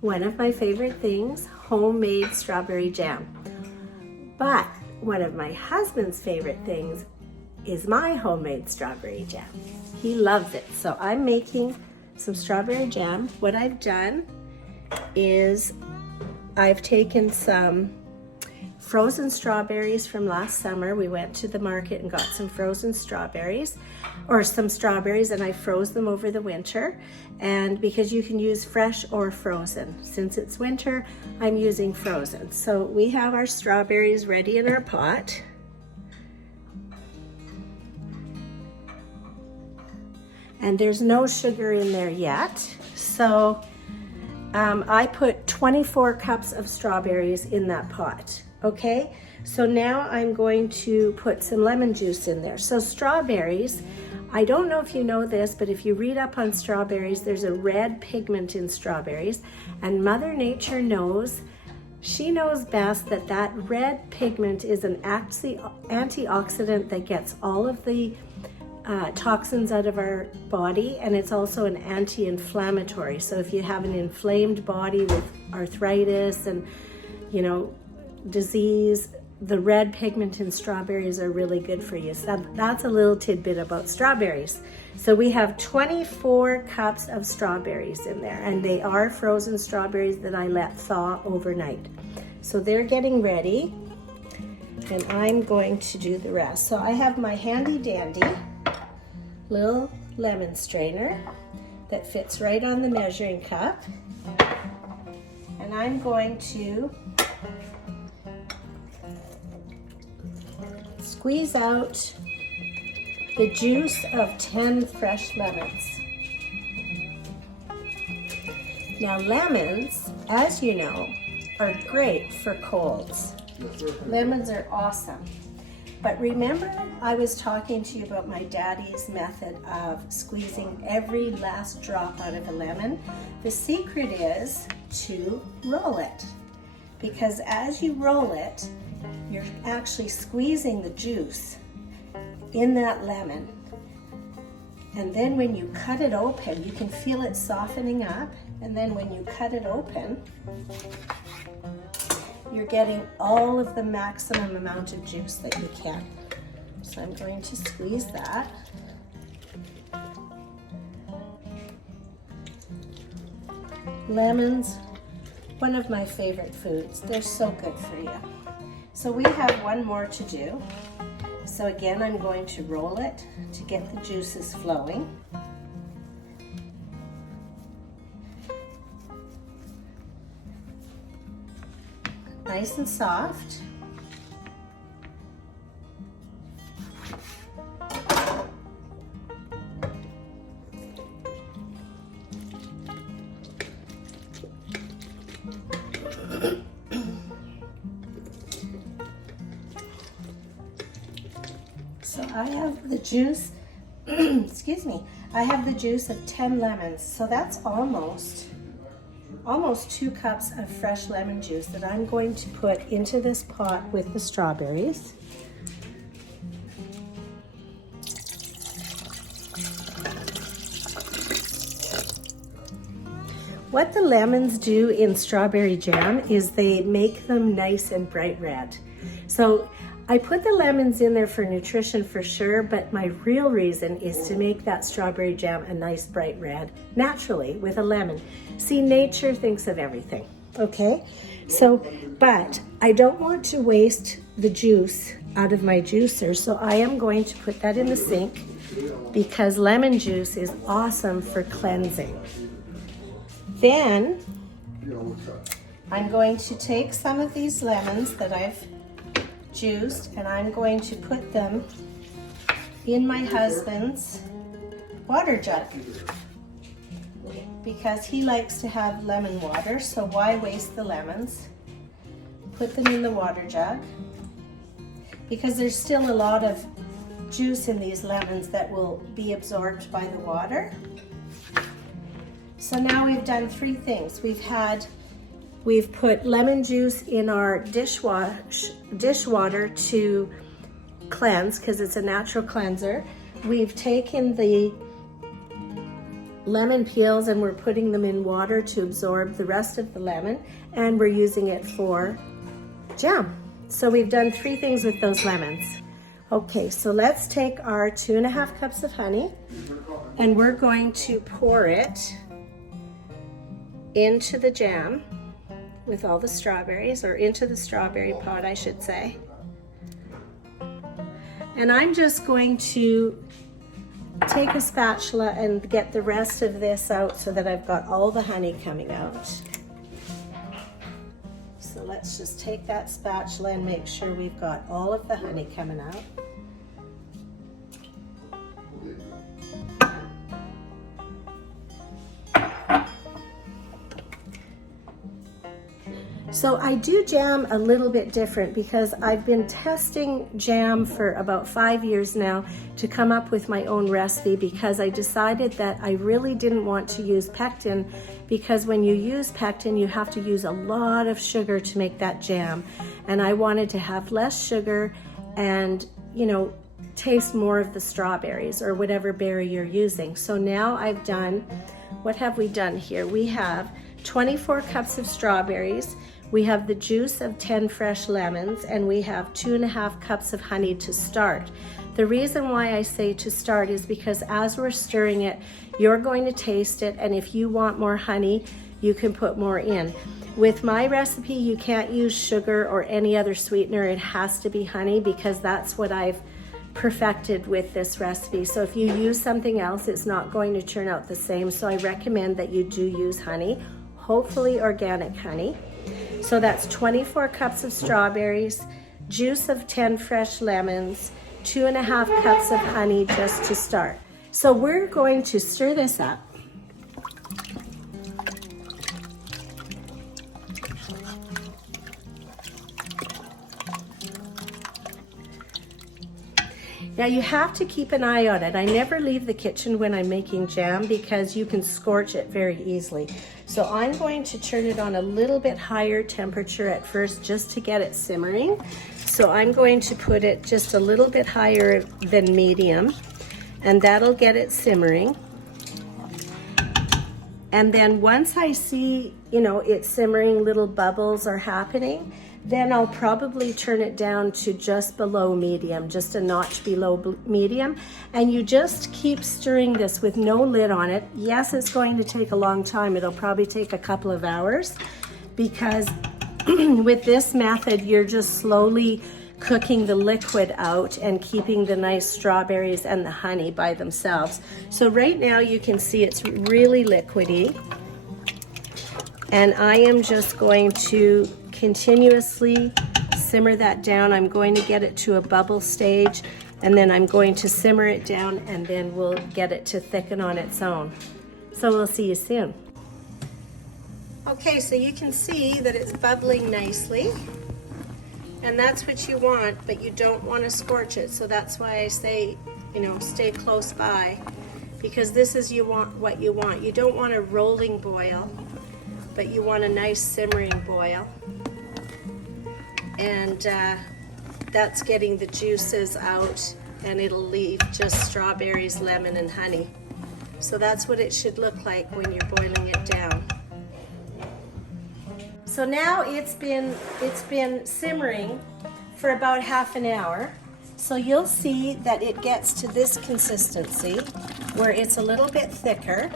one of my favorite things, homemade strawberry jam. But one of my husband's favorite things is my homemade strawberry jam. He loves it. So I'm making some strawberry jam. What I've done is I've taken some frozen strawberries from last summer. We went to the market and got some frozen strawberries, or some strawberries, and I froze them over the winter. And because you can use fresh or frozen, since it's winter, I'm using frozen. So we have our strawberries ready in our pot. And there's no sugar in there yet. So I put 24 cups of strawberries in that pot. Okay, so now I'm going to put some lemon juice in there. So strawberries, I don't know if you know this, but if you read up on strawberries, there's a red pigment in strawberries, and Mother Nature knows, she knows best that that red pigment is an antioxidant that gets all of the toxins out of our body, and it's also an anti-inflammatory. So if you have an inflamed body with arthritis and, you know, disease, the red pigment in strawberries are really good for you. So that's a little tidbit about strawberries. So we have 24 cups of strawberries in there, and they are frozen strawberries that I let thaw overnight. So they're getting ready, and I'm going to do the rest. So I have my handy dandy little lemon strainer that fits right on the measuring cup, and I'm going to squeeze out the juice of 10 fresh lemons. Now lemons, as you know, are great for colds. Lemons are awesome. But remember, I was talking to you about my daddy's method of squeezing every last drop out of a lemon. The secret is to roll it, because as you roll it, you're actually squeezing the juice in that lemon. And then when you cut it open, you can feel it softening up. And then when you cut it open, you're getting all of the maximum amount of juice that you can. So I'm going to squeeze that. Lemons, one of my favorite foods. They're so good for you. So we have one more to do. So again, I'm going to roll it to get the juices flowing. Nice and soft. So I have the juice, excuse me, I have the juice of 10 lemons. So that's almost 2 cups of fresh lemon juice that I'm going to put into this pot with the strawberries. What the lemons do in strawberry jam is they make them nice and bright red. So I put the lemons in there for nutrition for sure, but my real reason is to make that strawberry jam a nice bright red naturally with a lemon. See, nature thinks of everything, okay? So, but I don't want to waste the juice out of my juicer, so I am going to put that in the sink because lemon juice is awesome for cleansing. Then I'm going to take some of these lemons that I've juiced, and I'm going to put them in my husband's water jug because he likes to have lemon water. So why waste the lemons? Put them in the water jug because there's still a lot of juice in these lemons that will be absorbed by the water. So now we've done 3 things. We've put lemon juice in our dishwater to cleanse because it's a natural cleanser. We've taken the lemon peels and we're putting them in water to absorb the rest of the lemon, and we're using it for jam. So we've done 3 things with those lemons. Okay, so let's take our 2½ cups of honey and we're going to pour it into the jam with all the strawberries, or into the strawberry pot, I should say. And I'm just going to take a spatula and get the rest of this out so that I've got all the honey coming out. So let's just take that spatula and make sure we've got all of the honey coming out. So I do jam a little bit different because I've been testing jam for about 5 years now to come up with my own recipe, because I decided that I really didn't want to use pectin, because when you use pectin you have to use a lot of sugar to make that jam, and I wanted to have less sugar and, you know, taste more of the strawberries or whatever berry you're using. So now I've done, what have we done here? We have 24 cups of strawberries, we have the juice of 10 fresh lemons, and we have 2½ cups of honey to start. The reason why I say to start is because as we're stirring it, you're going to taste it, and if you want more honey, you can put more in. With my recipe, you can't use sugar or any other sweetener. It has to be honey, because that's what I've perfected with this recipe. So if you use something else, it's not going to turn out the same. So I recommend that you do use honey, hopefully organic honey. So that's 24 cups of strawberries, juice of 10 fresh lemons, 2½ cups of honey just to start. So we're going to stir this up. Now you have to keep an eye on it. I never leave the kitchen when I'm making jam because you can scorch it very easily. So I'm going to turn it on a little bit higher temperature at first just to get it simmering. So I'm going to put it just a little bit higher than medium, and that'll get it simmering. And then once I see, you know, it's simmering, little bubbles are happening, then I'll probably turn it down to just below medium, just a notch below medium. And you just keep stirring this with no lid on it. Yes, it's going to take a long time. It'll probably take a couple of hours, because with this method, you're just slowly cooking the liquid out and keeping the nice strawberries and the honey by themselves. So right now you can see it's really liquidy. And I am just going to continuously simmer that down. I'm going to get it to a bubble stage, and then I'm going to simmer it down, and then we'll get it to thicken on its own. So we'll see you soon. Okay, so you can see that it's bubbling nicely, and that's what you want, but you don't want to scorch it. So that's why I say, you know, stay close by, because this is what you want. You don't want a rolling boil, but you want a nice simmering boil. And that's getting the juices out, and it'll leave just strawberries, lemon, and honey. So that's what it should look like when you're boiling it down. So now it's been simmering for about half an hour. So you'll see that it gets to this consistency where it's a little bit thicker.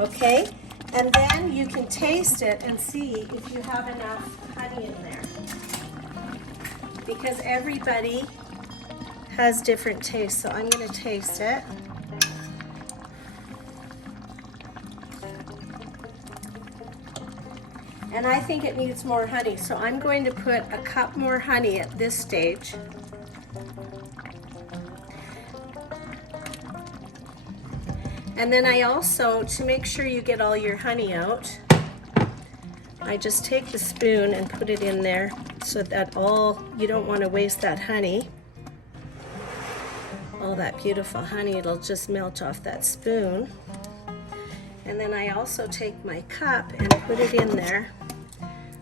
Okay? And then you can taste it and see if you have enough honey in there. Because everybody has different tastes, so I'm going to taste it. And I think it needs more honey, so I'm going to put a cup more honey at this stage. And then I also, to make sure you get all your honey out, I just take the spoon and put it in there so that you don't want to waste that honey. All that beautiful honey, it'll just melt off that spoon. And then I also take my cup and put it in there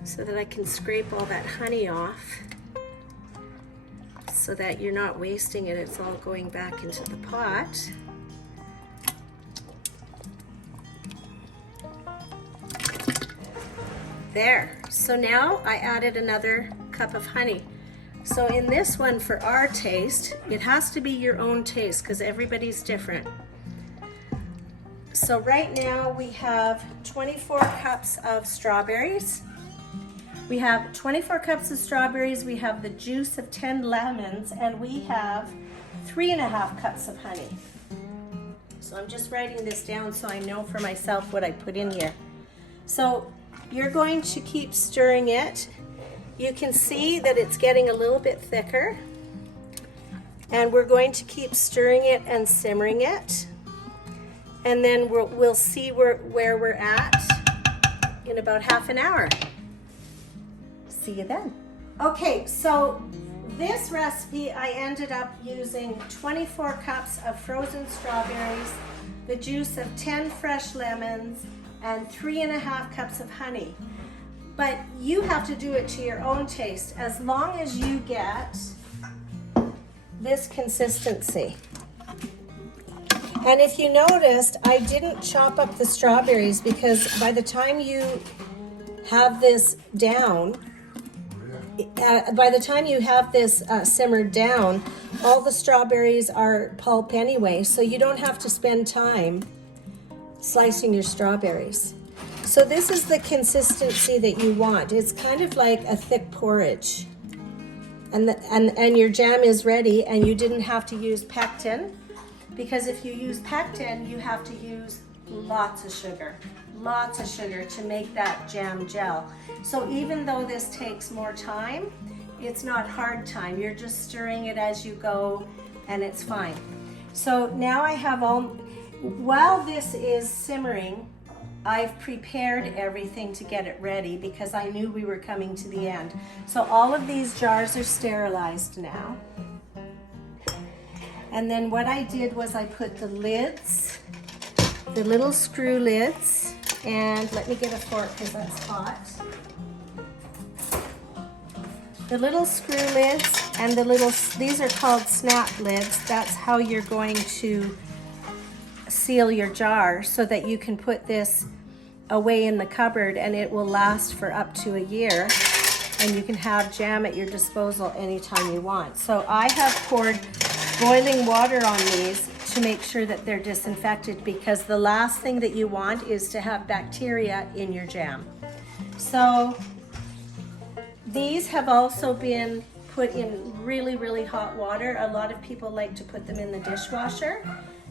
so that I can scrape all that honey off. so that you're not wasting it. It's all going back into the pot. There. So now I added another cup of honey. So in this one, for our taste, it has to be your own taste because everybody's different. So right now we have 24 cups of strawberries. We have 24 cups of strawberries, we have the juice of 10 lemons, and we have 3.5 cups of honey. So I'm just writing this down so I know for myself what I put in here. So you're going to keep stirring it. You can see that it's getting a little bit thicker, and we're going to keep stirring it and simmering it, and then we'll see where we're at in about half an hour. See you then. Okay, so this recipe I ended up using 24 cups of frozen strawberries, the juice of 10 fresh lemons, and 3.5 cups of honey. But you have to do it to your own taste as long as you get this consistency. And if you noticed, I didn't chop up the strawberries because by the time you have this down, simmered down, all the strawberries are pulp anyway, so you don't have to spend time slicing your strawberries. So this is the consistency that you want. It's kind of like a thick porridge. And your jam is ready, and you didn't have to use pectin, because if you use pectin, you have to use lots of sugar to make that jam gel. So even though this takes more time, it's not hard time. You're just stirring it as you go, and it's fine. So now I have while this is simmering, I've prepared everything to get it ready because I knew we were coming to the end. So all of these jars are sterilized now. And then what I did was I put the lids, the little screw lids, and let me get a fork because that's hot. The little screw lids and these are called snap lids. That's how you're going to seal your jar so that you can put this away in the cupboard and it will last for up to a year, and you can have jam at your disposal anytime you want. So I have poured boiling water on these to make sure that they're disinfected, because the last thing that you want is to have bacteria in your jam. So these have also been put in really, really hot water. A lot of people like to put them in the dishwasher,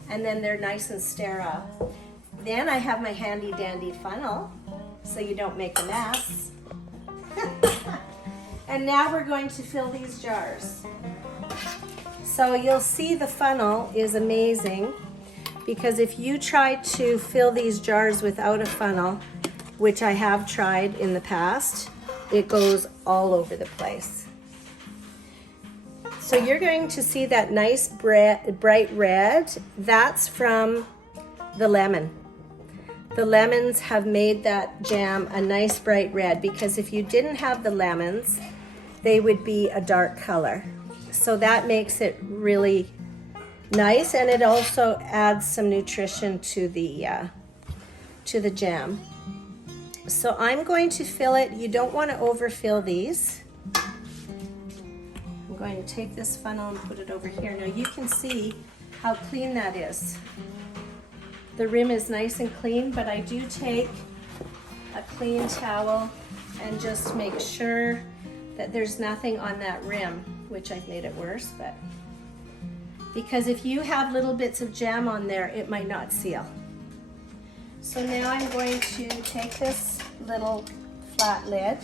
and then they're nice and sterile. Then I have my handy dandy funnel so you don't make a mess. And now we're going to fill these jars. So you'll see the funnel is amazing, because if you try to fill these jars without a funnel, which I have tried in the past, it goes all over the place. So you're going to see that nice bright red. That's from the lemon. The lemons have made that jam a nice bright red, because if you didn't have the lemons, they would be a dark color. So that makes it really nice, and it also adds some nutrition to the jam. So I'm going to fill it. You don't want to overfill these. I'm going to take this funnel and put it over here. Now you can see how clean that is. The rim is nice and clean, but I do take a clean towel and just make sure that there's nothing on that rim, which I've made it worse, but because if you have little bits of jam on there, it might not seal. So now I'm going to take this little flat lid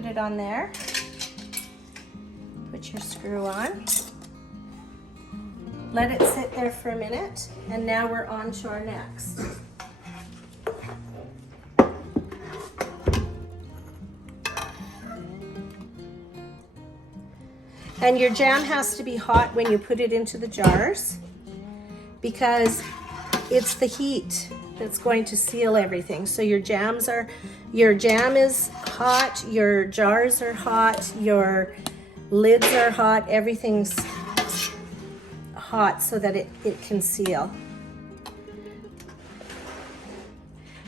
put it on there. Put your screw on. Let it sit there for a minute, and now we're on to our next. And your jam has to be hot when you put it into the jars, because it's the heat that's going to seal everything. So your jam is hot, your jars are hot, your lids are hot, everything's hot so that it can seal.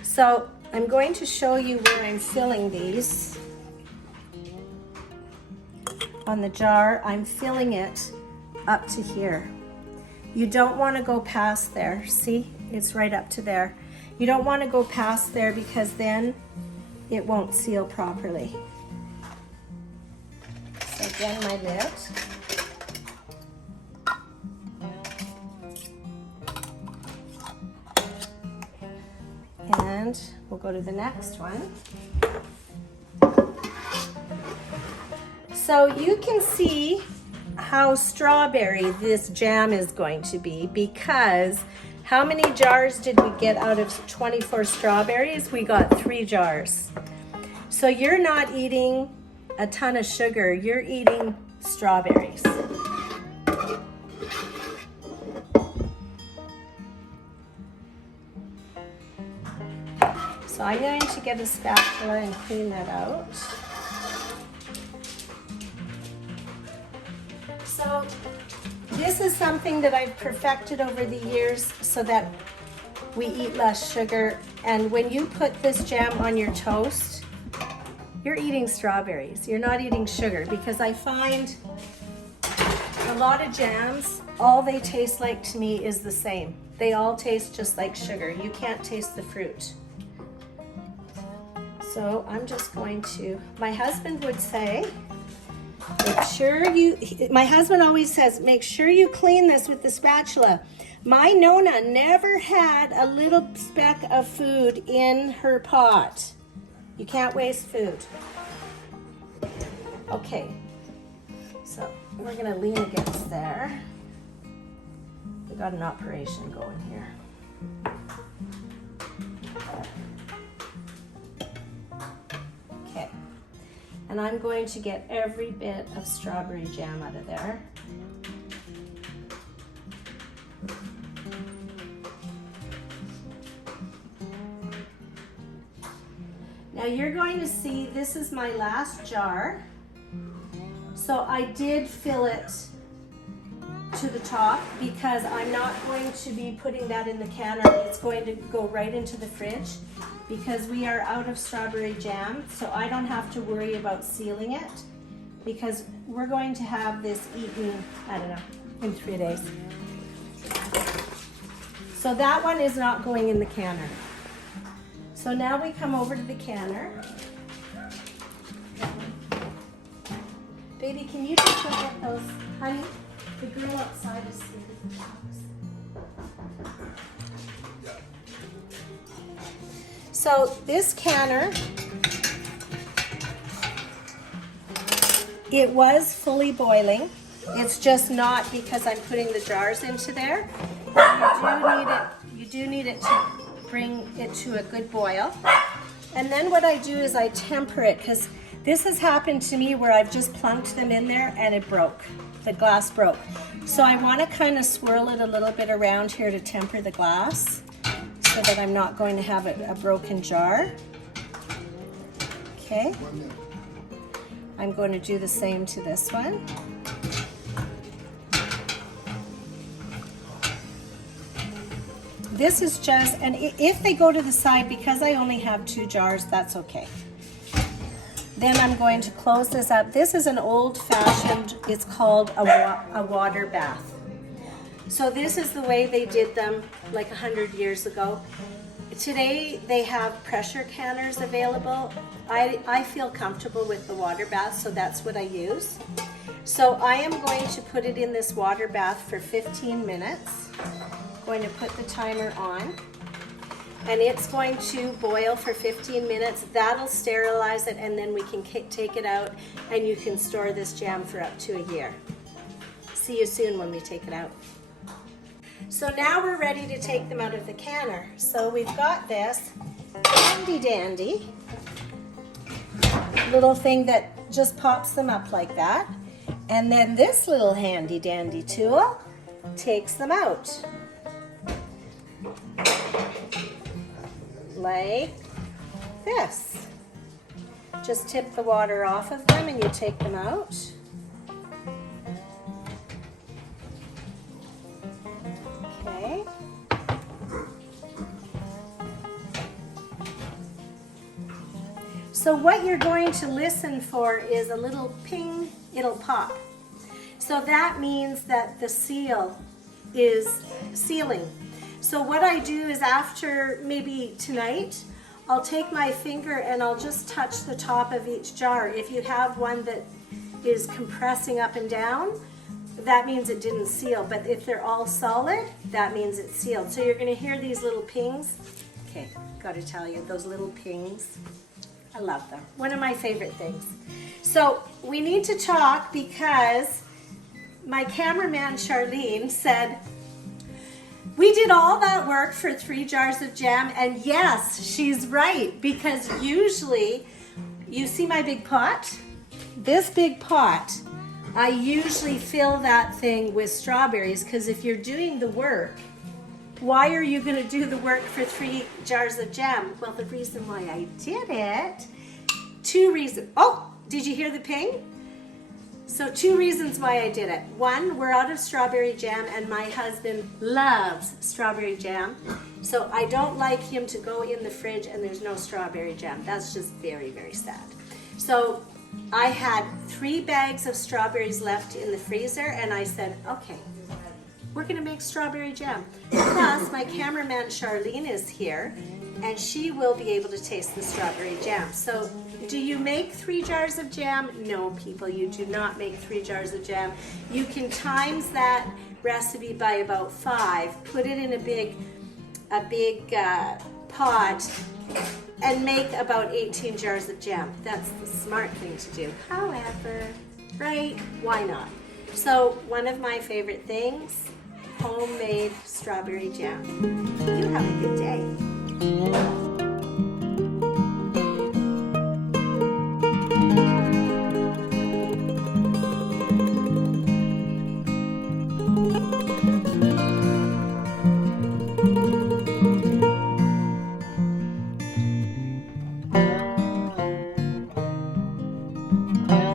So I'm going to show you where I'm filling these. On the jar, I'm filling it up to here. You don't want to go past there. See, it's right up to there. You don't want to go past there because then it won't seal properly. So again, my lid. And we'll go to the next one. So you can see how strawberry this jam is going to be, because how many jars did we get out of 24 strawberries? We got 3 jars. So you're not eating a ton of sugar, you're eating strawberries. So I'm going to get a spatula and clean that out. So this is something that I've perfected over the years so that we eat less sugar. And when you put this jam on your toast, you're eating strawberries. You're not eating sugar, because I find a lot of jams, all they taste like to me is the same. They all taste just like sugar. You can't taste the fruit. So I'm just going to, my husband would say, my husband always says, make sure you clean this with the spatula. My Nona never had a little speck of food in her pot. You can't waste food. Okay, so we're gonna lean against there. We got an operation going here. Okay, and I'm going to get every bit of strawberry jam out of there. Now you're going to see this is my last jar. So I did fill it to the top because I'm not going to be putting that in the canner. It's going to go right into the fridge because we are out of strawberry jam. So I don't have to worry about sealing it because we're going to have this eaten, I don't know, in 3 days. So that one is not going in the canner. So now we come over to the canner. Baby, can you just go get those? Honey, the girl outside is sleeping. So this canner, it was fully boiling. It's just not because I'm putting the jars into there. You do need it to bring it to a good boil. And then what I do is I temper it, because this has happened to me where I've just plunked them in there and it broke. The glass broke. So I want to kind of swirl it a little bit around here to temper the glass so that I'm not going to have a broken jar. Okay. I'm going to do the same to this one. This is just, and if they go to the side, because I only have 2 jars, that's okay. Then I'm going to close this up. This is an old-fashioned, it's called a water bath. So this is the way they did them like 100 years ago. Today they have pressure canners available. I feel comfortable with the water bath, so that's what I use. So I am going to put it in this water bath for 15 minutes. Going to put the timer on, and it's going to boil for 15 minutes. That'll sterilize it, and then we can take it out and you can store this jam for up to a year. See you soon when we take it out. So now we're ready to take them out of the canner. So we've got this handy dandy little thing that just pops them up like that, and then this little handy dandy tool takes them out. like this. Just tip the water off of them and you take them out. Okay. So what you're going to listen for is a little ping, it'll pop. So that means that the seal is sealing. So what I do is after maybe tonight, I'll take my finger and I'll just touch the top of each jar. If you have one that is compressing up and down, that means it didn't seal. But if they're all solid, that means it's sealed. So you're gonna hear these little pings. Okay, gotta tell you, those little pings, I love them. One of my favorite things. So we need to talk because my cameraman Charlene said, we did all that work for 3 jars of jam, and yes, she's right, because usually, you see my big pot? This big pot, I usually fill that thing with strawberries, because if you're doing the work, why are you gonna do the work for 3 jars of jam? Well, the reason why I did it, 2 reasons. Oh, did you hear the ping? So 2 reasons why I did it. 1, we're out of strawberry jam and my husband loves strawberry jam. So I don't like him to go in the fridge and there's no strawberry jam. That's just very, very sad. So I had 3 bags of strawberries left in the freezer and I said, okay, we're gonna make strawberry jam. Plus my cameraman Charlene is here and she will be able to taste the strawberry jam. So do you make 3 jars of jam? No, people, you do not make 3 jars of jam. You can times that recipe by about 5, put it in a big pot, and make about 18 jars of jam. That's the smart thing to do. However, right, why not? So one of my favorite things, homemade strawberry jam. You have a good day.